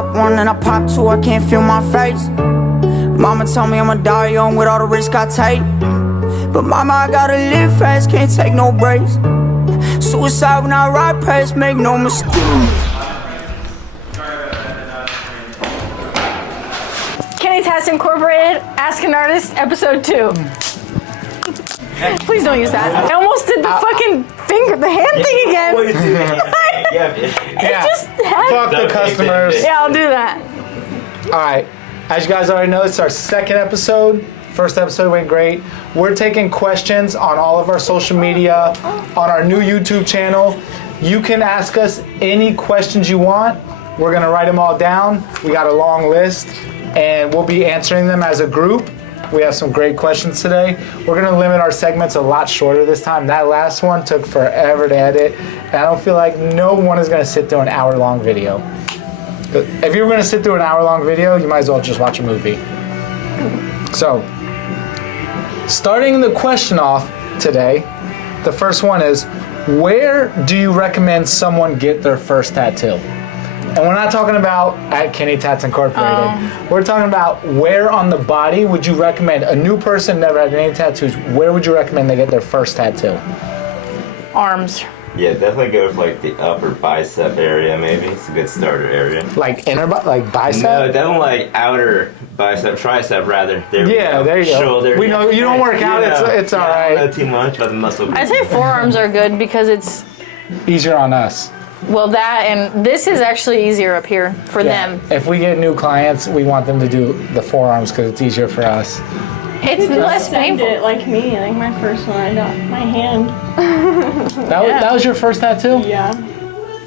pop one and I pop two, I can't feel my face. Mama told me I'ma die young with all the risk I take. But mama, I gotta live fast, can't take no breaks. Suicide when I ride past, make no mistake. Kenny Tats Incorporated, Ask an Artist, episode 2. Please don't use that. I almost did the fucking the hand thing again. It just happened. Fuck the customers. Yeah, I'll do that. All right. As you guys already know, it's our second episode. First episode went great. We're taking questions on all of our social media, on our new YouTube channel. You can ask us any questions you want. We're gonna write them all down. We got a long list, and we'll be answering them as a group. We have some great questions today. We're gonna limit our segments a lot shorter this time. That last one took forever to edit, and I don't feel like no one is gonna sit through an hour-long video. If you were gonna sit through an hour-long video, you might as well just watch a movie. So, starting the question off today, the first one is, where do you recommend someone get their first tattoo? And we're not talking about at Kenny Tats Incorporated. We're talking about where on the body would you recommend a new person never had any tattoos, where would you recommend they get their first tattoo? Arms. Yeah, definitely go for like the upper bicep area. Maybe it's a good starter area. Like like bicep? No, definitely like outer bicep, tricep rather. There we go. There you go. Shoulder. We know you don't work out. It's all right. Not too much, but the muscle. I'd say forearms are good because it's, Easier on us. well, that and this is actually easier up here for them. If we get new clients, we want them to do the forearms because it's easier for us. It's less Send painful. it like me, like my first one. I got my hand. That was your first tattoo? Yeah.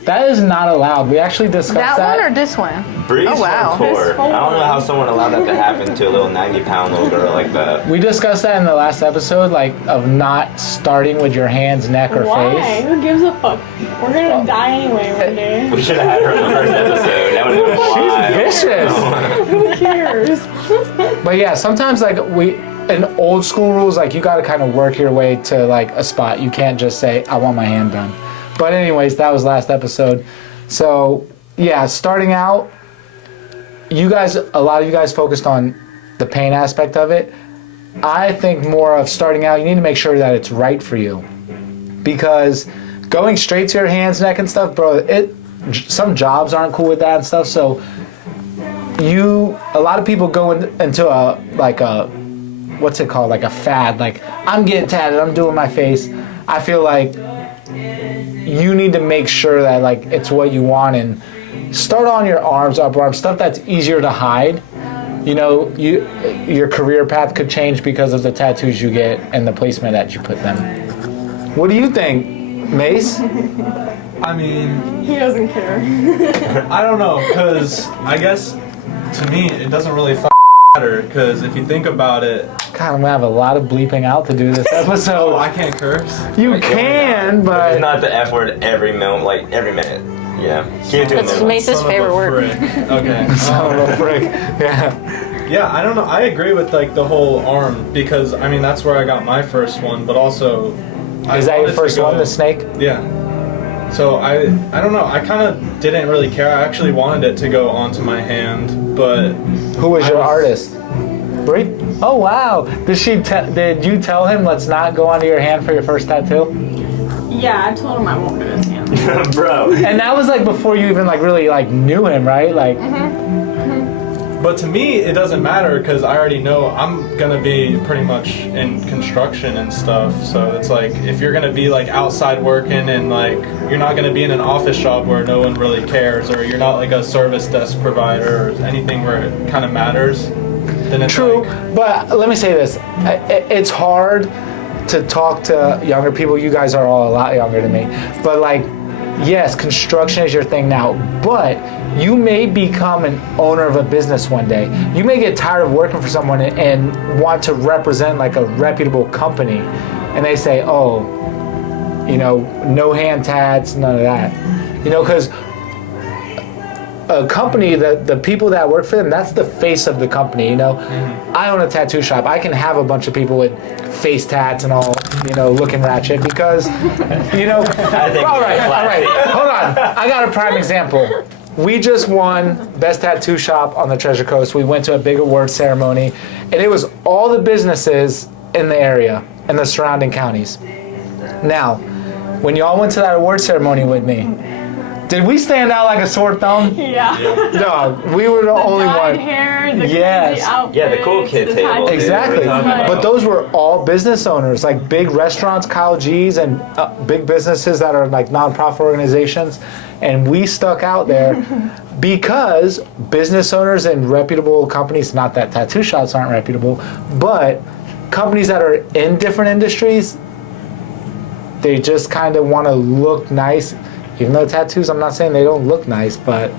That is not allowed. We actually discussed That one or this one? Breeze Oh, wow. hardcore. I don't know how someone allowed that to happen to a little 90-pound little girl like that. We discussed that in the last episode, like of not starting with your hands, neck, or Why? face. Who gives a fuck? We're gonna die anyway one day. We should have had her in the first episode. That would have been wild. She's vicious. Who cares? But yeah, sometimes like in old school rules, like you got to kind of work your way to like a spot. You can't just say, I want my hand done. But anyways, that was last episode. So yeah, starting out, a lot of you guys focused on the pain aspect of it. I think more of starting out, you need to make sure that it's right for you. Because going straight to your hands, neck, and stuff, bro, some jobs aren't cool with that and stuff. So a lot of people go into what's it called? Like a fad. Like, I'm getting tatted, I'm doing my face. I feel like you need to make sure that like it's what you want and start on your arms, upper arms, stuff that's easier to hide. You know, your career path could change because of the tattoos you get and the placement that you put them. What do you think, Mace? I mean, He doesn't care. I don't know, because I guess to me it doesn't really matter, because if you think about it, God, I'm gonna have a lot of bleeping out to do this episode. I can't curse. You can, but It's not the F word every minute. Yeah. Keep it to a That's minimum. Mace's Son of a favorite word. frick. Okay. son of a frick. Yeah. Yeah, I don't know. I agree with like the whole arm, because I mean that's where I got my first one, but also Is that your first one, the snake? Yeah. So I don't know. I kind of didn't really care. I actually wanted it to go onto my hand, but Who was your I was- artist? Brie? Oh wow! Did you tell him let's not go onto your hand for your first tattoo? Yeah, I told him I won't do his hand. Bro. And that was like before you even like really like knew him, right? Like, But to me, it doesn't matter because I already know I'm gonna be pretty much in construction and stuff. So it's like if you're gonna be like outside working and like you're not gonna be in an office job where no one really cares, or you're not like a service desk provider or anything where it kind of matters, then it's true. like, But let me say this: it's hard to talk to younger people. You guys are all a lot younger than me, but like, yes, construction is your thing now, but you may become an owner of a business one day. You may get tired of working for someone and want to represent like a reputable company, and they say, oh, you know, no hand tats, none of that. You know, because a company, the people that work for them, that's the face of the company, you know. I own a tattoo shop. I can have a bunch of people with face tats and all, you know, looking ratchet because, you know, all right, hold on. I got a prime example. we just won Best Tattoo Shop on the Treasure Coast. We went to a big award ceremony, and it was all the businesses in the area and the surrounding counties. Now, when y'all went to that award ceremony with me, did we stand out like a sore thumb? Yeah. No, we were the only Dyed one. hair, the Yes. crazy outfits, Yeah, the cool kid the table, tattoos. dude. Exactly. What are you talking about? But those were all business owners, like big restaurants, Kyle G's, and big businesses that are like nonprofit organizations. And we stuck out there because business owners and reputable companies, not that tattoo shops aren't reputable, but companies that are in different industries, they just kind of want to look nice. Even though tattoos, I'm not saying they don't look nice, but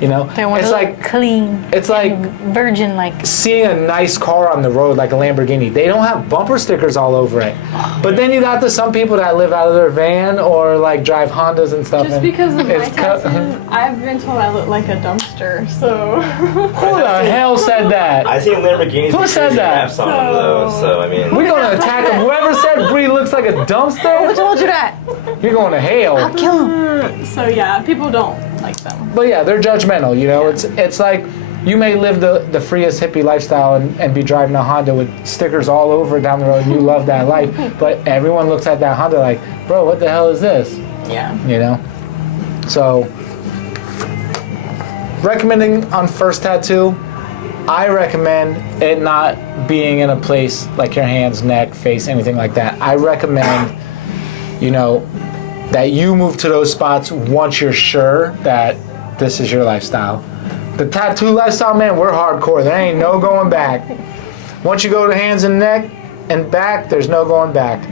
you know, They want it's to like look clean. it's like Virgin like. seeing a nice car on the road like a Lamborghini. They don't have bumper stickers all over it. But then you got some people that live out of their van or like drive Hondas and stuff. Just and because of my it's tattoos, I've been told I look like a dumpster, so... Who the hell said that? I seen Lamborghinis Who with said crazy that? wraps on them though, so I mean. We're gonna attack him. Whoever said Bree looks like a dumpster, Who told you that? you're going to hell. Kill him. So yeah, people don't like them. But yeah, they're judgmental. You know, it's like you may live the freest hippie lifestyle and be driving a Honda with stickers all over down the road, and you love that life. But everyone looks at that Honda like, bro, what the hell is this? Yeah. You know? So, recommending on first tattoo, I recommend it not being in a place like your hands, neck, face, anything like that. I recommend, you know, that you move to those spots once you're sure that this is your lifestyle. The tattoo lifestyle, man, we're hardcore. There ain't no going back. Once you go to hands and neck and back, there's no going back.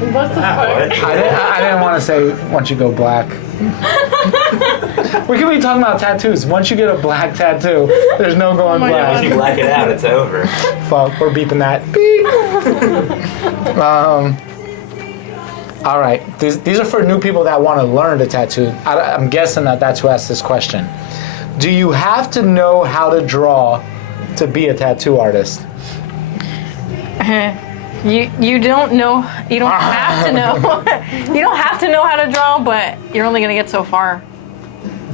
What the fuck? I didn't want to say once you go black. We could be talking about tattoos. Once you get a black tattoo, there's no going my black. Once you black it out, it's over. Fuck, we're beeping that. Beep. All right, these are for new people that want to learn to tattoo. I'm guessing that's who asked this question. Do you have to know how to draw to be a tattoo artist? You don't know. You don't have to know. You don't have to know how to draw, but you're only gonna get so far.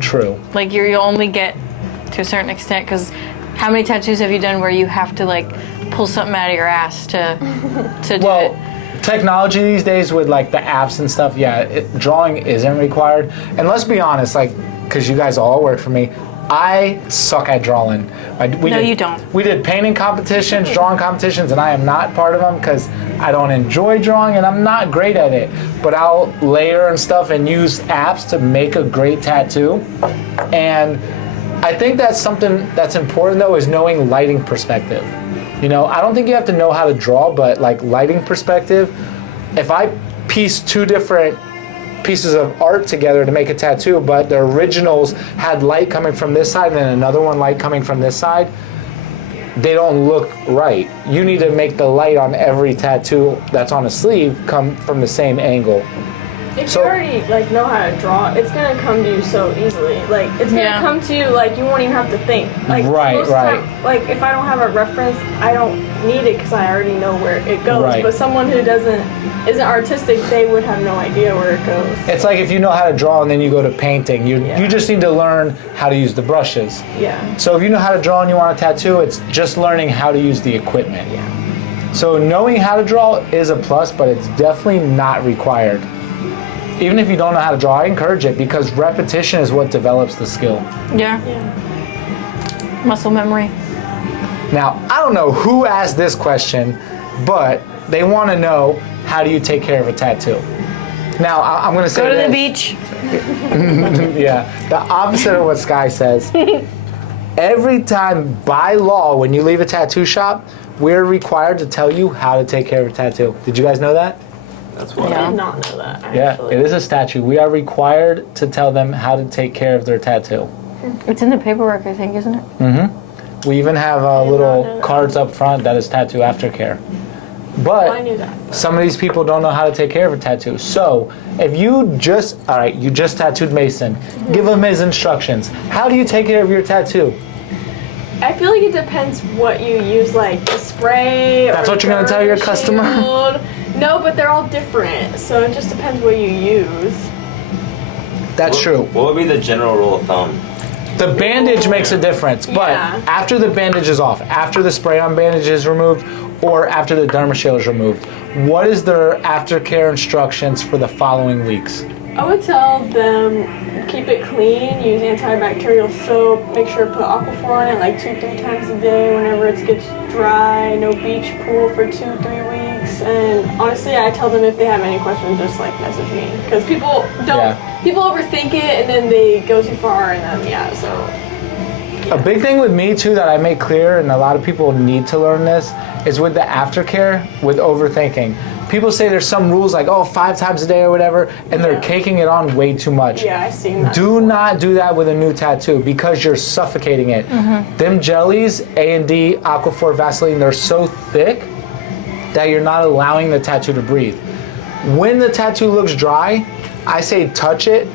True. Like you'll only get to a certain extent. Because how many tattoos have you done where you have to like pull something out of your ass to do Well, it? technology these days with like the apps and stuff, yeah, drawing isn't required. And let's be honest, like, because you guys all work for me, I suck at drawing. You don't. We did painting competitions, drawing competitions, and I am not part of them because I don't enjoy drawing and I'm not great at it. But I'll layer and stuff and use apps to make a great tattoo. And I think that's something that's important though, is knowing lighting perspective. You know, I don't think you have to know how to draw, but like lighting perspective, if I piece two different pieces of art together to make a tattoo, but the originals had light coming from this side and then another one light coming from this side, they don't look right. You need to make the light on every tattoo that's on a sleeve come from the same angle. If So- you already like know how to draw, it's gonna come to you so easily. Like it's gonna Yeah. come to you like you won't even have to think. Like Right, most right. Time, like if I don't have a reference, I don't need it because I already know where it goes. Right. But someone who isn't artistic, they would have no idea where it goes. It's like if you know how to draw and then you go to painting, you Yeah. just need to learn how to use the brushes. Yeah. So if you know how to draw and you want a tattoo, it's just learning how to use the equipment. Yeah. So knowing how to draw is a plus, but it's definitely not required. Even if you don't know how to draw, I encourage it because repetition is what develops the skill. Yeah. Muscle memory. Now, I don't know who asked this question, but they want to know, how do you take care of a tattoo? Now, I'm going to say Go to the this. beach. Yeah, the opposite of what Sky says. Every time, by law, when you leave a tattoo shop, we're required to tell you how to take care of a tattoo. Did you guys know that? That's what. I Yeah. did not know that. Yeah, Actually. it is a statute. We are required to tell them how to take care of their tattoo. It's in the paperwork, I think, isn't it? We even have did not know little that. cards up front that is tattoo aftercare. Well, I But knew that. some of these people don't know how to take care of a tattoo. So if you just tattooed Mason, give him his instructions. How do you take care of your tattoo? I feel like it depends what you use, like the spray. That's or what you're gonna tell your burn customer? shield. No, but they're all different, so it just depends what you use. That's true. What would be the general rule of thumb? The bandage makes a difference, but Yeah. after the bandage is off, after the spray-on bandage is removed, or after the DermaShield is removed, what is their aftercare instructions for the following weeks? I would tell them keep it clean, use antibacterial soap, make sure to put Aquaphor on it like 2-3 times a day whenever it gets dry, no beach pool for 2-3 weeks, and honestly I tell them if they have any questions just like message me, because people overthink it and then they go too far and then so. A big thing with me too that I make clear, and a lot of people need to learn this, is with the aftercare, with overthinking. People say there's some rules like, 5 times a day or whatever, and they're caking it on way too much. Yeah, I've seen that. Do not do that with a new tattoo because you're suffocating it. Them jellies, A&D, Aquaphor, Vaseline, they're so thick that you're not allowing the tattoo to breathe. When the tattoo looks dry, I say touch it,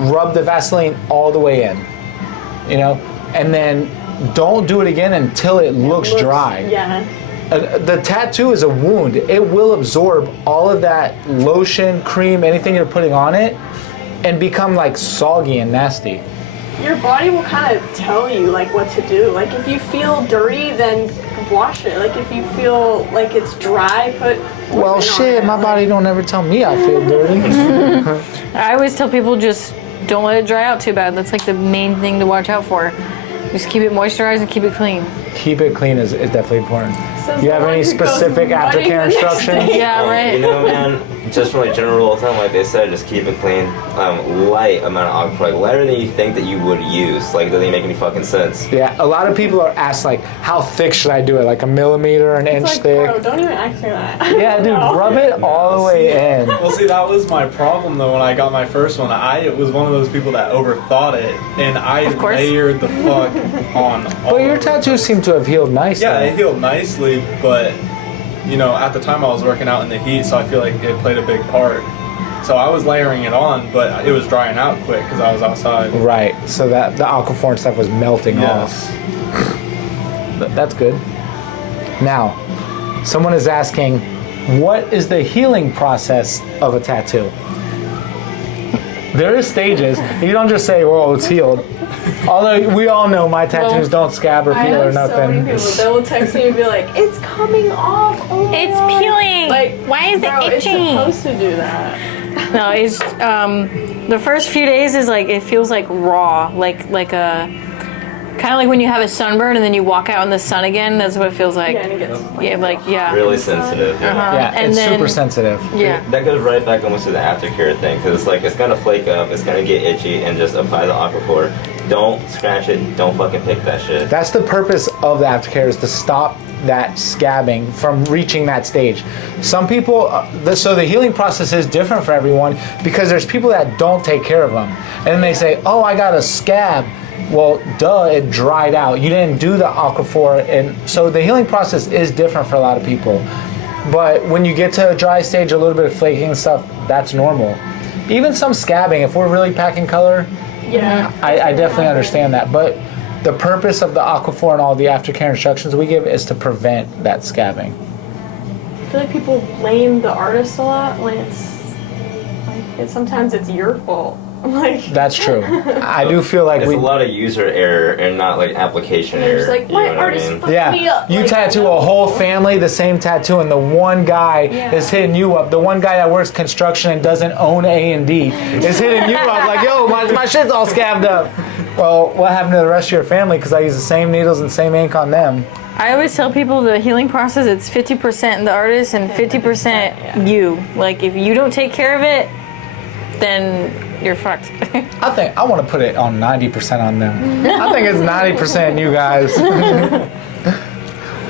rub the Vaseline all the way in, and then don't do it again until it looks dry. Yeah. The tattoo is a wound. It will absorb all of that lotion, cream, anything you're putting on it, and become like soggy and nasty. Your body will kind of tell you like what to do. Like if you feel dirty, then wash it. Like if you feel like it's dry, put Well, ointment on shit, it. my body don't ever tell me I feel dirty. I always tell people just don't let it dry out too bad. That's like the main thing to watch out for. Just keep it moisturized and keep it clean. Keep it clean is definitely important. Says You the have one any who goes specific running aftercare the next instructions? day. Yeah, right. Man, just from like general rule of thumb, like they said, just keep it clean. Light amount of Aquaphor, like lighter than you think that you would use. Like, doesn't even make any fucking sense. Yeah, a lot of people are asked like, how thick should I do it? Like a millimeter, an inch It's like, thick? bro, don't even ask me that. Yeah, dude, No. rub it all the way in. Well, see, that was my problem though when I got my first one. I was one of those people that overthought it, and I Of course. layered the fuck on. But your tattoos seem to have healed nicely. Yeah, it healed nicely, but at the time I was working out in the heat, so I feel like it played a big part. So I was layering it on, but it was drying out quick because I was outside. Right, so that the Aquaphor and stuff was melting Yes. off. That's good. Now, someone is asking, what is the healing process of a tattoo? There is stages. You don't just say, well, it's healed. Although we all know my tattoos don't scab or I peel or have so many nothing. people that will text me and be like, "It's coming off. Oh my It's God." peeling. Like, Why is it bro, itchy? It's supposed to do that. No, it's the first few days is like it feels like raw, like a kind of like when you have a sunburn and then you walk out in the sun again. That's what it feels like. Yeah, and it gets Really sensitive. Yeah, And it's then- super sensitive. Yeah. That goes right back almost to the aftercare thing, because it's like it's gonna flake up, it's gonna get itchy, and just apply the Aquaphor. Don't scratch it. Don't fucking pick that shit. That's the purpose of the aftercare, is to stop that scabbing from reaching that stage. Some people, so the healing process is different for everyone because there's people that don't take care of them. And then they say, oh, I got a scab. Well, duh, it dried out. You didn't do the Aquaphor. And so the healing process is different for a lot of people. But when you get to a dry stage, a little bit of flaking and stuff, that's normal. Even some scabbing, if we're really packing color, Yeah. I definitely understand that, but the purpose of the Aquaphor and all the aftercare instructions we give is to prevent that scabbing. I feel like people blame the artist a lot when sometimes it's your fault. Like, That's true. I do feel like It's we, a lot of user error and not like application you're error. just like, you my know what I artist mean? fucked me yeah, up. you Like, tattoo no. a whole family the same tattoo, and the one guy Yeah. is hitting you up. The one guy that works construction and doesn't own A&D is hitting you up like, yo, my shit's all scabbed up. Well, what happened to the rest of your family? Because I use the same needles and same ink on them. I always tell people the healing process, it's 50% the artist and 50% you. Like if you don't take care of it, then you're fucked. I think I want to put it on 90% on them. I think it's 90% you guys.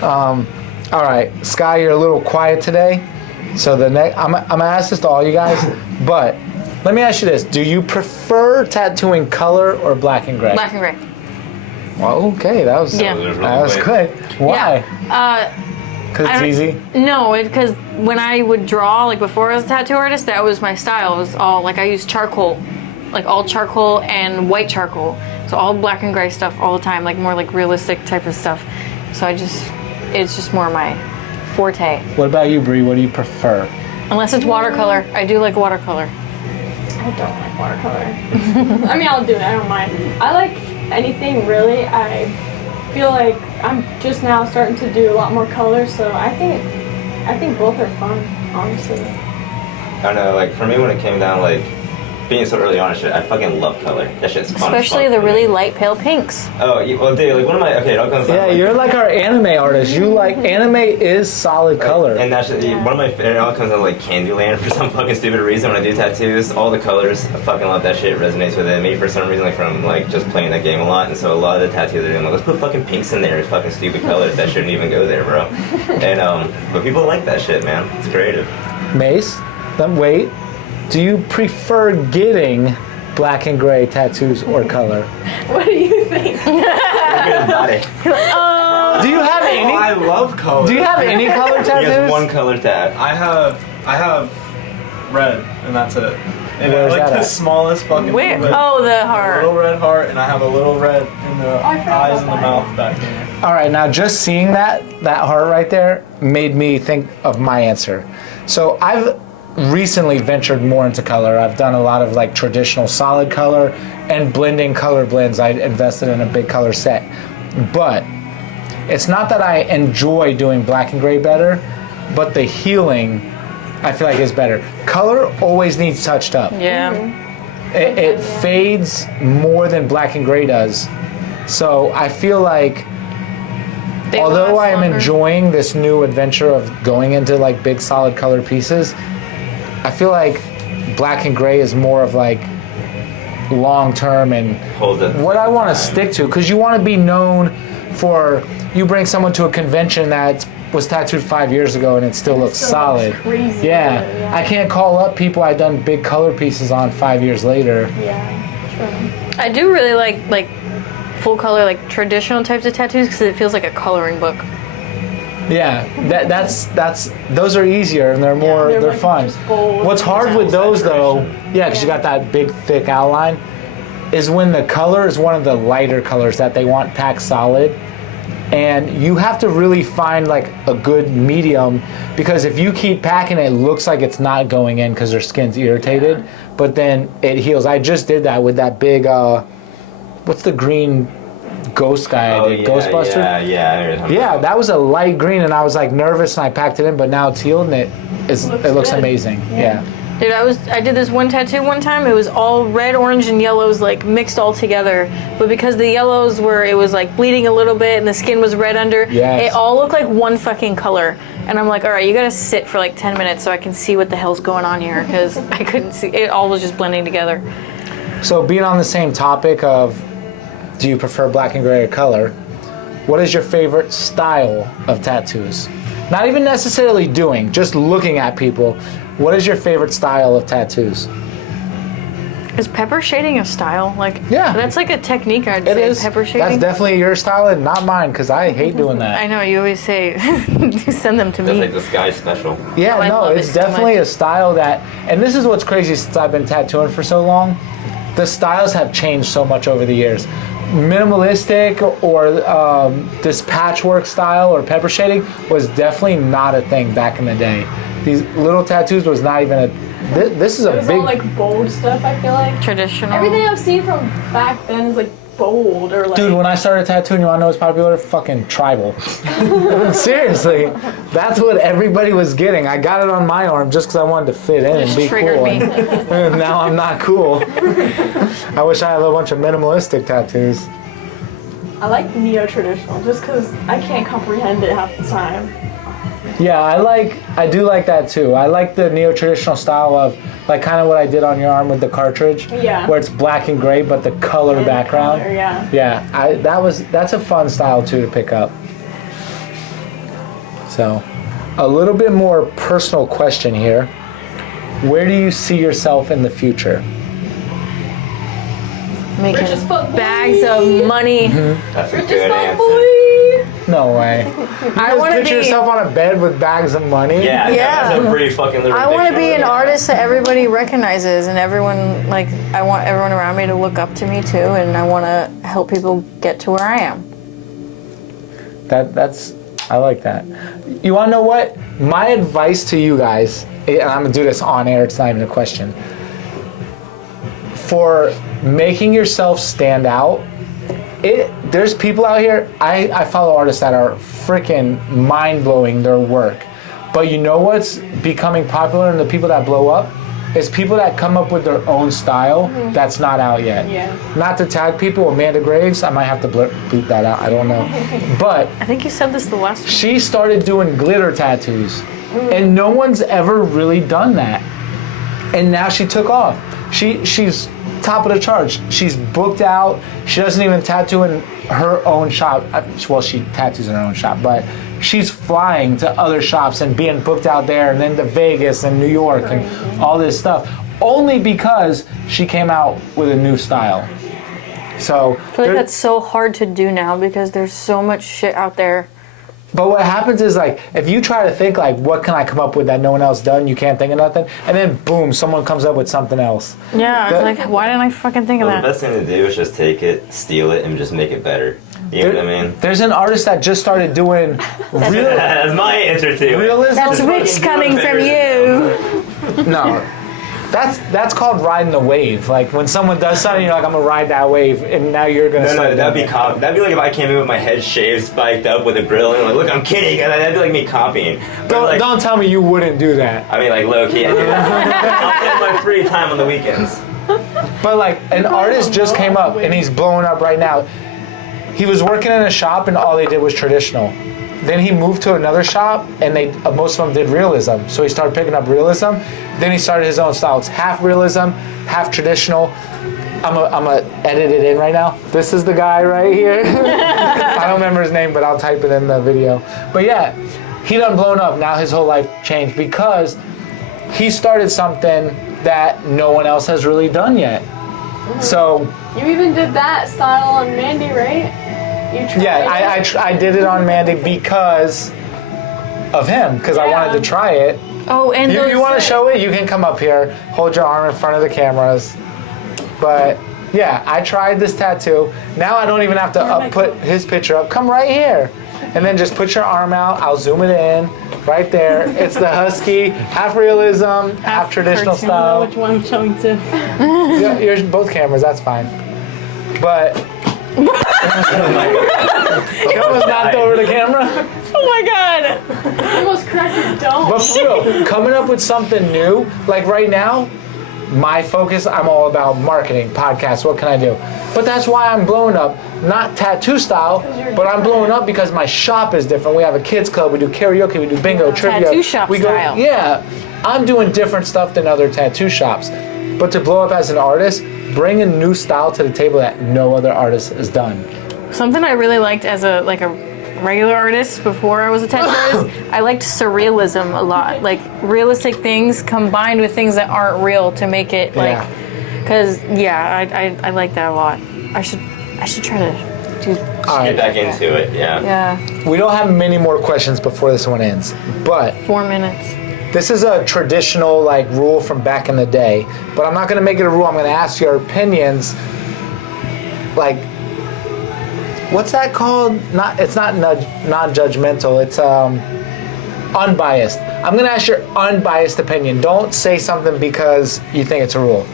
All right, Sky, you're a little quiet today. So the next, I'm gonna ask this to all you guys, but let me ask you this: do you prefer tattooing color or black and gray? Black and gray. Well, okay, that was Yeah. that was good. Why? Yeah. Because I it's don't- easy. No, because when I would draw, like before I was a tattoo artist, that was my style. It was all like I used charcoal, like all charcoal and white charcoal. So all black and gray stuff all the time, like more like realistic type of stuff. So it's just more my forte. What about you, Bree? What do you prefer? Unless it's watercolor, I do like watercolor. I don't like watercolor. I mean, I'll do it. I don't mind. I like anything really. I feel like I'm just now starting to do a lot more colors, so I think both are fun, honestly. I don't know, like for me when it came down like being so early on and shit, I fucking love color. That shit's fun. Especially the really light pale pinks. Oh, well, dude, like one of my it all comes down. Yeah, like, you're like our anime artist. You like anime is solid color. And that's one of my. It all comes down like Candyland for some fucking stupid reason. When I do tattoos, all the colors, I fucking love that shit. It resonates with me for some reason, like from like just playing that game a lot. And so a lot of the tattoos are doing like, let's put fucking pinks in there. It's fucking stupid colors that shouldn't even go there, bro. And but people like that shit, man. It's creative. Mace, then wait. Do you prefer getting black and gray tattoos or color? What do you think? Good body. Do you have Oh, I any? love color. Do you have any color He tattoos? has one color tat. I have red, and that's it. And Where's like that the at? smallest fucking Where? red, Oh, the little heart. red heart, and I have a little red in the I forgot eyes and about the that. mouth back here. All right, now just seeing that heart right there made me think of my answer. So I've recently ventured more into color. I've done a lot of like traditional solid color and blending color blends. I invested in a big color set. But it's not that I enjoy doing black and gray better, but the healing I feel like is better. Color always needs touched up. Yeah. It fades more than black and gray does. So I feel like They although last I am longer. enjoying this new adventure of going into like big solid color pieces, I feel like black and gray is more of like long term and Hold it. what I want to stick to, because you want to be known for, you bring someone to a convention that was tattooed 5 years ago and it still looks still solid. looks crazy Yeah. good, yeah. I can't call up people I've done big color pieces on 5 years later. Yeah, true. I do really like full color, like traditional types of tattoos because it feels like a coloring book. Yeah, that's those are easier and they're more they're they're like fun. just bold. What's hard with those though, yeah, because you Yeah. got that big thick outline, is when the color is one of the lighter colors that they want packed solid, and you have to really find like a good medium, because if you keep packing it looks like it's not going in because their skin's irritated, but then it heals. I just did that with that big what's the green ghost guy I did, Ghostbuster? Yeah. Yeah, that was a light green, and I was like nervous, and I packed it in. But now it's healed, and it looks good. amazing. Yeah. Dude, I did this one tattoo one time. It was all red, orange, and yellows like mixed all together. But because the yellows it was like bleeding a little bit, and the skin was red under. Yes. It all looked like one fucking color. And I'm like, all right, you gotta sit for like 10 minutes so I can see what the hell's going on here, because I couldn't see. It all was just blending together. So being on the same topic of, do you prefer black and gray or color? What is your favorite style of tattoos? Not even necessarily doing, just looking at people. What is your favorite style of tattoos? Is pepper shading a style? Like, Yeah. that's like a technique, I'd It say. is. Pepper shading. That's definitely your style and not mine, because I hate doing that. I know, you always say, send them to That's me. like this guy's special. Yeah, Oh, I no, love it's it so definitely much. a style that, and this is what's crazy since I've been tattooing for so long, the styles have changed so much over the years. Minimalistic or this patchwork style or pepper shading was definitely not a thing back in the day. These little tattoos was not even a, this is It a was big, all like bold stuff, I feel like. Traditional. Everything I've seen from back then is like bold or like. dude, when I started tattooing, you wanna know what's popular? Fucking tribal. Seriously, that's what everybody was getting. I got it on my arm just because I wanted to fit in and Just be triggered cool. me. And now I'm not cool. I wish I had a bunch of minimalistic tattoos. I like neo-traditional just because I can't comprehend it half the time. Yeah, I do like that too. I like the neo-traditional style of like kind of what I did on your arm with the cartridge. Yeah. Where it's black and gray, but the color And the background. color, yeah. Yeah, that's a fun style too to pick up. So, a little bit more personal question here. Where do you see yourself in the future? Making Rich as fuck, boy. bags of money. That's a Rich good as fuck, answer. boy. No way. I want to Picture be. yourself on a bed with bags of money. Yeah, Yeah. that's a pretty fucking I want to be an ridiculous- artist that everybody recognizes, and everyone like. I want everyone around me to look up to me too, and I want to help people get to where I am. That's I like that. You want to know what? My advice to you guys, and I'm gonna do this on air. It's not even a question. for making yourself stand out, there's people out here, I follow artists that are freaking mind-blowing their work. But you know what's becoming popular and the people that blow up? Is people that come up with their own style that's not out yet. Yeah. Not to tag people, Amanda Graves, I might have to bleep that out, I don't know. But I think you said this the last time. she started doing glitter tattoos. And no one's ever really done that. And now she took off. She's top of the charts. She's booked out. She doesn't even tattoo in her own shop. Well, she tattoos in her own shop, but she's flying to other shops and being booked out there and then to Vegas and New York and all this stuff. Only because she came out with a new style. So I feel like that's so hard to do now because there's so much shit out there. but what happens is, like, if you try to think, like, what can I come up with that no one else done, you can't think of nothing, and then boom, someone comes up with something else. Yeah, it's like, why didn't I fucking think of Well, the that? best thing to do is just take it, steal it, and just make it better. You know what I mean? There's an artist that just started doing real That's my answer to it. realism. That's rich coming from you. No, that's called riding the wave. Like when someone does something, you're like, I'm gonna ride that wave, and now you're gonna. No, start that'd be doing that. that'd be like if I came in with my head shaved, spiked up with a grill, and like, look, I'm kidding. That'd be like me copying. But Don't tell me you wouldn't do that. I mean, like low key, I do that. I'll spend my free time on the weekends. But like an artist just came up and he's blowing up right now. He was working in a shop and all they did was traditional. Then he moved to another shop and they most of them did realism. So he started picking up realism. Then he started his own style. It's half realism, half traditional. I'm a edit it in right now. This is the guy right here. I don't remember his name, but I'll type it in the video. But yeah, he done blown up. Now his whole life changed because he started something that no one else has really done yet. So You even did that style on Mandy, right? You tried yeah, it? I did it on Mandy because of him, because I wanted to try it. Oh, and You want to show it? You can come up here, hold your arm in front of the cameras. But yeah, I tried this tattoo. Now I don't even have to put his picture up. Come right here. And then just put your arm out. I'll zoom it in. Right there. It's the Husky, half realism, half traditional I don't know style. which one I'm showing to. Yeah, you're both cameras, that's fine. But you almost knocked over the camera. Oh my god! I almost cracked your dome. But for real, coming up with something new, like right now, my focus, I'm all about marketing, podcasts, what can I do? But that's why I'm blowing up, not tattoo style, but I'm blowing up because my shop is different. We have a kids club, we do karaoke, we do bingo, trivia. Tattoo shop we go, style. Yeah, I'm doing different stuff than other tattoo shops. But to blow up as an artist, bring a new style to the table that no other artist has done. Something I really liked as a regular artist before I was a tattoo artist, I liked surrealism a lot. Like realistic things combined with things that aren't real to make it like. Yeah. Because I like that a lot. I should try to do. All Get right, back into it, yeah. Yeah, we don't have many more questions before this one ends, but 4 minutes. this is a traditional like rule from back in the day, but I'm not going to make it a rule. I'm going to ask your opinions. Like, what's that called? It's not non-judgmental. It's unbiased. I'm going to ask your unbiased opinion. Don't say something because you think it's a rule.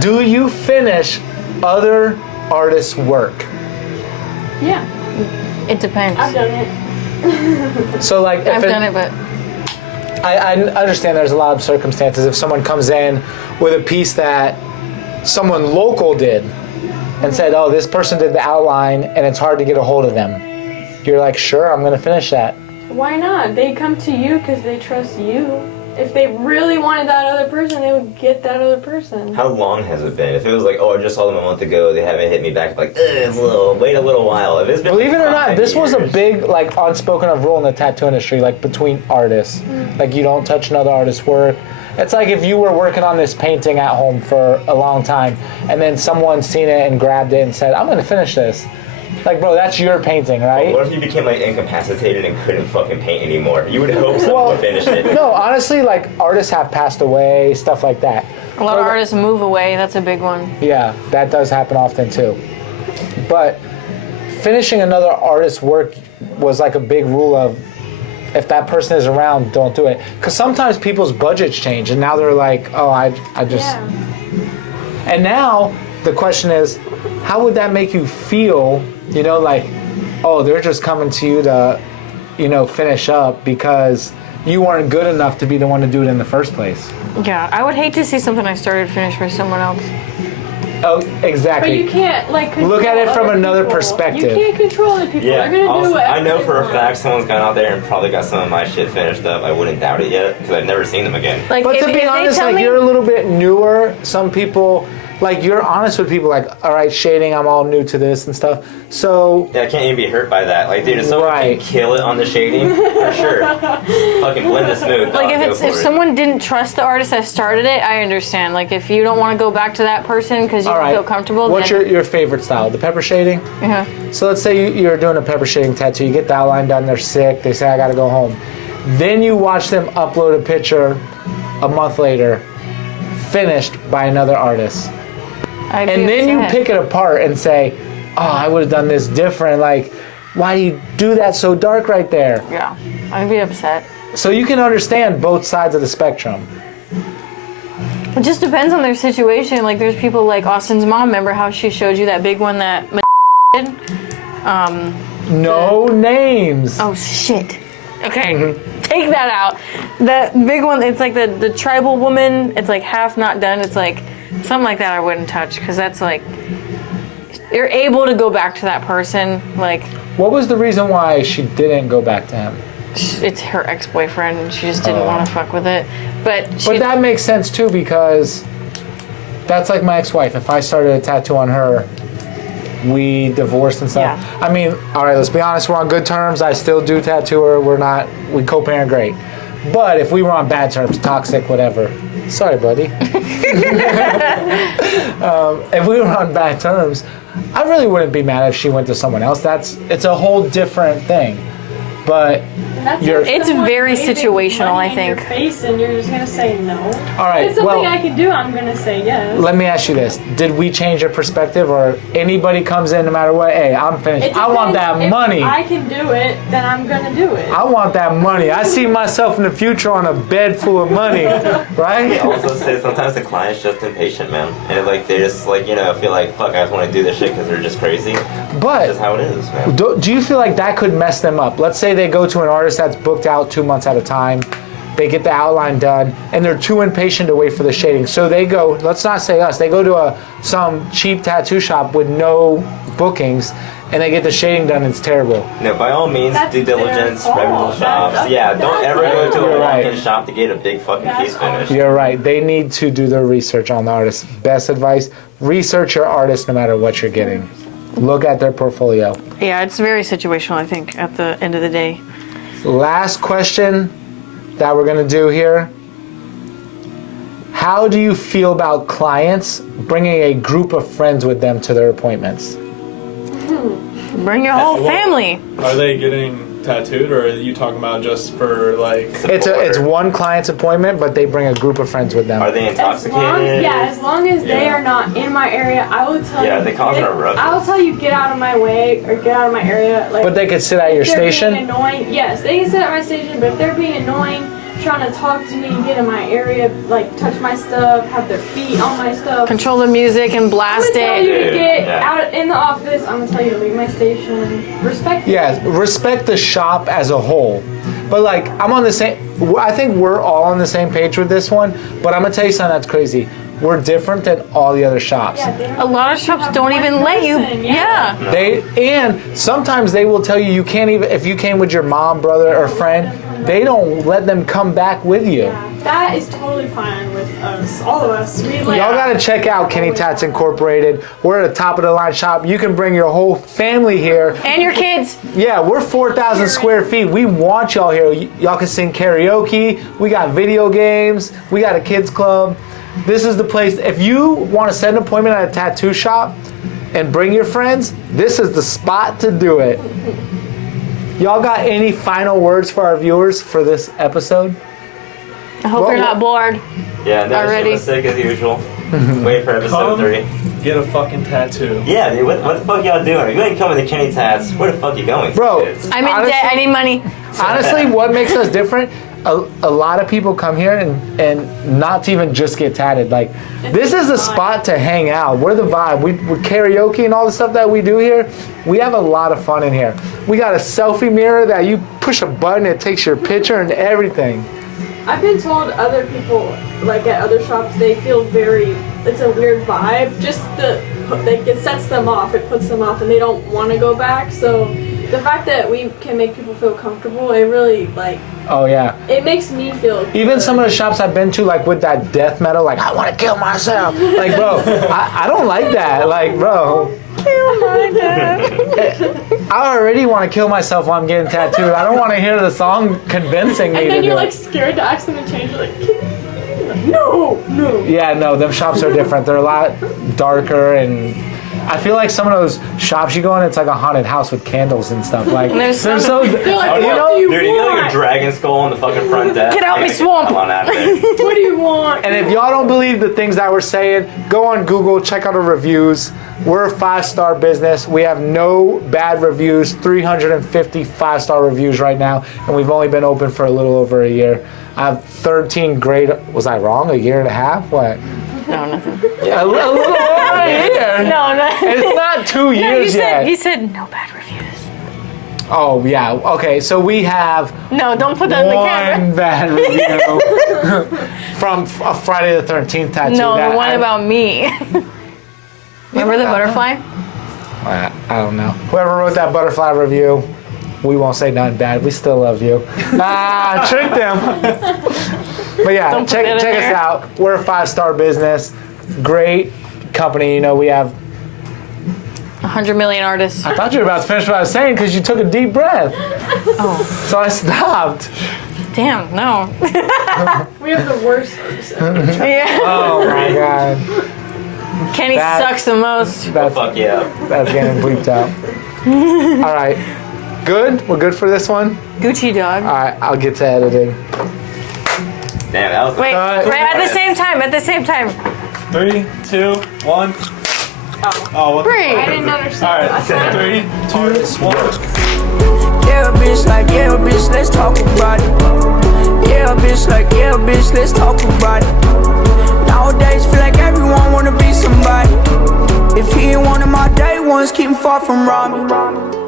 Do you finish other artists' work? Yeah, It depends. I've done it. So like, if I've done it, but I understand there's a lot of circumstances. If someone comes in with a piece that someone local did and said, oh, this person did the outline and it's hard to get a hold of them, you're like, sure, I'm going to finish that. Why not? They come to you because they trust you. If they really wanted that other person, they would get that other person. How long has it been? If it was like, oh, I just saw them a month ago, they haven't hit me back, like, wait a little while. If it's been Believe it or not, 5 this was a years- big, like, unspoken of rule in the tattoo industry, like, between artists. Like, you don't touch another artist's work. It's like if you were working on this painting at home for a long time, and then someone seen it and grabbed it and said, I'm going to finish this. Like, bro, that's your painting, right? What if you became like incapacitated and couldn't fucking paint anymore? You would hope someone would finish it. No, honestly, like, artists have passed away, stuff like that. a lot of artists move away. That's a big one. Yeah, that does happen often too. But finishing another artist's work was like a big rule of, if that person is around, don't do it. Because sometimes people's budgets change, and now they're like, oh, I just... Yeah. And now the question is, how would that make you feel? You know, like, oh, they're just coming to you to, you know, finish up because you weren't good enough to be the one to do it in the first place. Yeah, I would hate to see something I started finished by someone else. Oh, But exactly. you can't like Look at it control from other another people. perspective. You can't control other people. Yeah, They're gonna also, do whatever I know they for a want. fact someone's gone out there and probably got some of my shit finished up. I wouldn't doubt it yet because I've never seen them again. Like, But if, to be if honest, they tell like me, you're a little bit newer. Some people, like you're honest with people, like, all right, shading, I'm all new to this and stuff. So Yeah, I can't even be hurt by that. Like, dude, if someone Right. can kill it on the shading, for sure. Fucking blend it smooth. like, dog, go if for it. someone didn't trust the artist that started it, I understand. Like, if you don't want to go back to that person because you all don't right, feel comfortable, what's then your favorite style? The pepper shading? uh So let's say you're doing a pepper shading tattoo. You get the outline done. They're sick. They say I got to go home. Then you watch them upload a picture a month later, finished by another artist. I'd be And then you upset. pick it apart and say, oh, I would have done this different. Like, why do you do that so dark right there? Yeah, I'd be upset. So you can understand both sides of the spectrum. It just depends on their situation. Like, there's people like Austin's mom. Remember how she showed you that big one that did? No names. Oh shit. Okay, take that out. That big one. It's like the tribal woman. It's like half not done. It's like something like that. I wouldn't touch because that's like you're able to go back to that person. Like, What was the reason why she didn't go back to him? it's her ex-boyfriend and she just didn't want to fuck with it. But she, But that makes sense too because that's like my ex-wife. If I started a tattoo on her, we divorced and stuff. Yeah. I mean, all right, let's be honest. We're on good terms. I still do tattoo her. We co-parent great. But if we were on bad terms, toxic, whatever. Sorry, buddy. If we were on bad terms, I really wouldn't be mad if she went to someone else. It's a whole different thing. But That's You're- if It's someone's very waving situational, money I think. In your face and you're just gonna say no. all right, If it's something well, I can do, I'm gonna say yes. let me ask you this: did we change your perspective, or anybody comes in no matter what? Hey, I'm finished. It I want depends. that If money. I can do it, then I'm gonna do it. I want that money. I see myself in the future on a bed full of money, I right? also say sometimes the client's just impatient, man. And like, they just like, you know, feel like, fuck, I just want to do this shit because they're just crazy. That's But how it is, man. do you feel like that could mess them up? Let's say they go to an artist that's booked out 2 months at a time. They get the outline done, and they're too impatient to wait for the shading. So they go. Let's not say us. They go to some cheap tattoo shop with no bookings, and they get the shading done. It's terrible. No, by all means, That's due their diligence, fault. reputable shops. That's- Yeah, don't that's ever go to You're a right. walk-in shop to get a big fucking That's piece finished. You're right. They need to do their research on the artist. Best advice: research your artist no matter what you're getting. Look at their portfolio. yeah, it's very situational. I think at the end of the day. Last question that we're gonna do here. How do you feel about clients bringing a group of friends with them to their appointments? Bring your whole Well, family. Are they getting tattooed, or are you talking about just for like? It's one client's appointment, but they bring a group of friends with Are them. they As long, intoxicated? as long as they Yeah. are not in my area, I will tell Yeah, you. they causing a ruckus. I will tell you, get out of my way or get out of my area. Like, But they could sit at your if they're being station. annoying, yes, they can sit at my station. But if they're being annoying, trying to talk to me, get in my area, like touch my stuff, have their feet on my stuff. Control the music and I'm blast gonna tell you it. to get Yeah. out in the office. I'm gonna tell you to leave my station. Respect. Yeah, respect the shop as a whole. But like, I'm on the same. I think we're all on the same page with this one. But I'm gonna tell you something that's crazy. We're different than all the other shops. Yeah, they don't A lot of shops have don't one even let you. person, Yeah. And sometimes they will tell you you can't even if you came with your mom, brother, or friend. They don't let them come back with you. Yeah, that is totally fine with us, all of us. We like. Y'all gotta check out Kenny Tats Incorporated. We're at a top of the line shop. You can bring your whole family here. And your kids. Yeah, we're 4,000 square feet. We want y'all here. Y'all can sing karaoke. We got video games. We got a kids club. This is the place. If you want to set an appointment at a tattoo shop and bring your friends, this is the spot to do it. Y'all got any final words for our viewers for this episode? I hope Well, you're not bored. Yeah, no, Already. shit was sick as usual. Wait for episode Come 3. get a fucking tattoo. Yeah, dude, what the fuck y'all doing? If you ain't coming to Kenny Tats, where the fuck you going? Bro, kids? I'm in Honestly- debt. I need money. Honestly, what makes us different? a lot of people come here and not to even just get tatted. Like, this is a spot to hang out. We're the vibe. We karaoke and all the stuff that we do here. We have a lot of fun in here. We got a selfie mirror that you push a button, it takes your picture and everything. I've been told other people, like at other shops, they feel it's a weird vibe. Just like it sets them off, it puts them off, and they don't want to go back. So the fact that we can make people feel comfortable, it really, like, Oh yeah. it makes me feel good. Even some of the shops I've been to, like with that death metal, like I want to kill myself. Like, bro, I don't like that. Like, bro, I already want to kill myself while I'm getting tattooed. I don't want to hear the song convincing me And to then do you're it. like scared to ask them to change. You're like, no. Yeah, no, them shops are different. They're a lot darker, and I feel like some of those shops you go in, it's like a haunted house with candles and stuff. Like, There's they're some- so, They're like, you what know, do you Dude, you get like a want? dragon skull on the fucking front desk. Get out me Like, swamp. come on after. What do you want? and if y'all don't believe the things that we're saying, go on Google, check out our reviews. We're a 5-star business. We have no bad reviews, 350 5-star reviews right now, and we've only been open for a little over a year. I have 13 great, was I wrong? A year and a half? What? No, nothing. A little over a year. No. It's not 2 years yet. You said no bad reviews. Oh, yeah. Okay, so we have No, don't put that in the camera. one bad review from a Friday the 13th tattoo. No, that the one I- about me. Remember the butterfly? I don't know. Whoever wrote that butterfly review, we won't say nothing bad. We still love you. Tricked them. But yeah, Don't put check that in us there. out. We're a 5-star business. Great company. You know, we have. 100 million artists. I thought you were about to finish what I was saying because you took a deep breath. Oh, So I stopped. damn, no. We have the worst. Yeah. Oh my God. Kenny That- sucks the most. That's, Fuck yeah. that's getting bleeped out. All right. Good? We're good for this one? Gucci dog. All right. I'll get to editing. Damn, that was Wait, Cut. right at the same time. 3, 2, 1. Oh, what? Breathe. I didn't understand. All right. 3, 2, 1. Yeah, bitch, like, yeah, bitch, let's talk about it. Yeah, bitch, like, yeah, bitch, let's talk about it. Nowadays, feel like everyone wanna be somebody. If he ain't one of my day ones, keep him far from robbing.